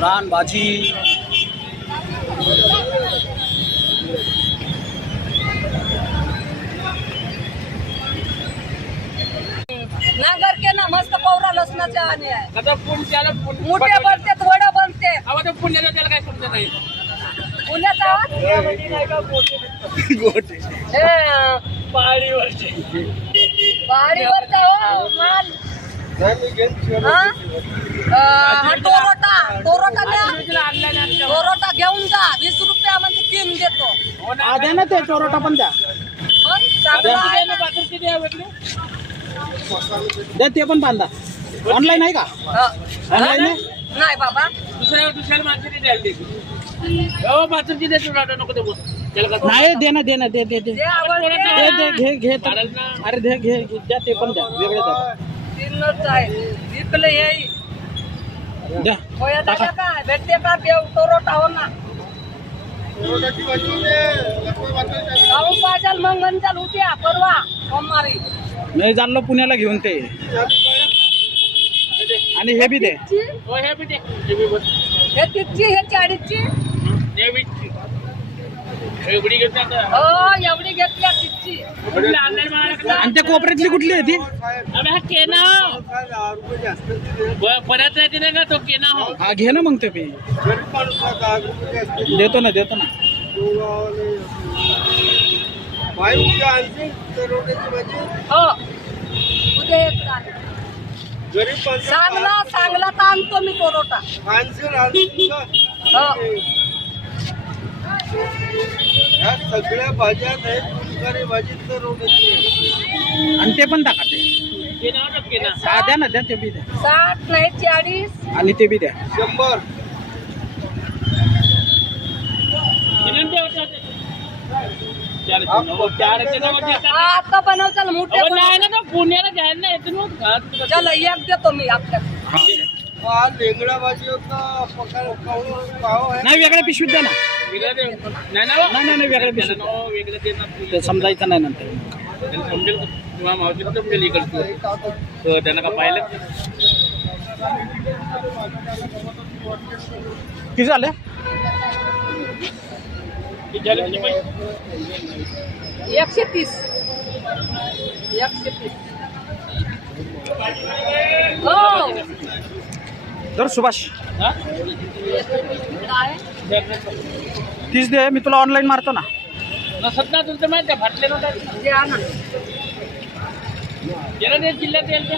रान भाजी नांगर के ना मस्त पौरा लसणाचे आणि आहे आता पुण्याला मोठे बनते वडा बनते आता पुण्याला त्याला काय समजत नाही. पुण्याचा गोटे पहाडीवरचे पहाडीवरचा हो माल हा टोरोटा द्या टोरोटा घेऊन जा 20 रुपयामध्ये 3 देतो द्या ना ते टोरोटा पण द्या मग चांगला आहे ना. किती आहे म्हटले? द्या ते पण बांधा ऑनलाईन आहे का ऑनलाईन आहे नाही बाबा दुसऱ्या माणसाने द्यायला देते. हो माणसाची देतो ना नको देऊ त्याला कसं नाही दे ना दे ना दे दे दे जे आवडते दे दे घे घे तर. चालेल ना. अरे दे घे घे. द्या ते पण द्या वेगळे द्या 3च आहे विकले येई द्या होया टाका दादा काय भेटते का देव टोरोटा हो ना जाऊन पाहिजे मग म्हणचाल उद्या परवा सोमवारी नाही चाललो पुण्याला घेऊन ते आणि हे बी दे हो हे बी दे हे बी बस. हे 30ची हे 40ची हे बी एवढी घेतात हो एवढी घेतल्या 30ची आणि त्या कोपऱ्यातली कुठली आहे ती अबे हा केना परत राहते ना का तो केना हो हा घे ना मग ते बी देतो ना हो उद्या एक चालेल. चांगला तर आणतो मी टोरोटा हो ह्या सगळ्या भाज्या आहेत गुणकारी भाजी तर आणि ते पण टाका ते केना होता केना हा द्या ना द्या ते बी द्या 60 नाही 40 आणि ते बी द्या 100 किती होते आता बनवचाल मोठे नाही ना तो पुण्याला घ्यायला नाही येतो ना चला एक देतो मी आपल्या हा हा लेंगडा भाजी होता पकाळ पाव आहे नाही वेगळ्या पिशवीत द्या ना नाही ना नाही नाही नाही वेगळ्या पिशवीत द्या. वेगळं देणार ते समजायचं नाही नंतर त्याला समजेल का? किंवा मावशीला समजेल इकडचं तर त्यांना का पाहिलं किती झाले किती झाले तुझे पैसे? 130 हो तर सुभाष हा? काय 30 दे मी तुला ऑनलाईन मारतो ना नसत ना तुला तर माहिती आहे फाटले नव्हतं द्या ना गेलं ते जिल्ह्यात यायला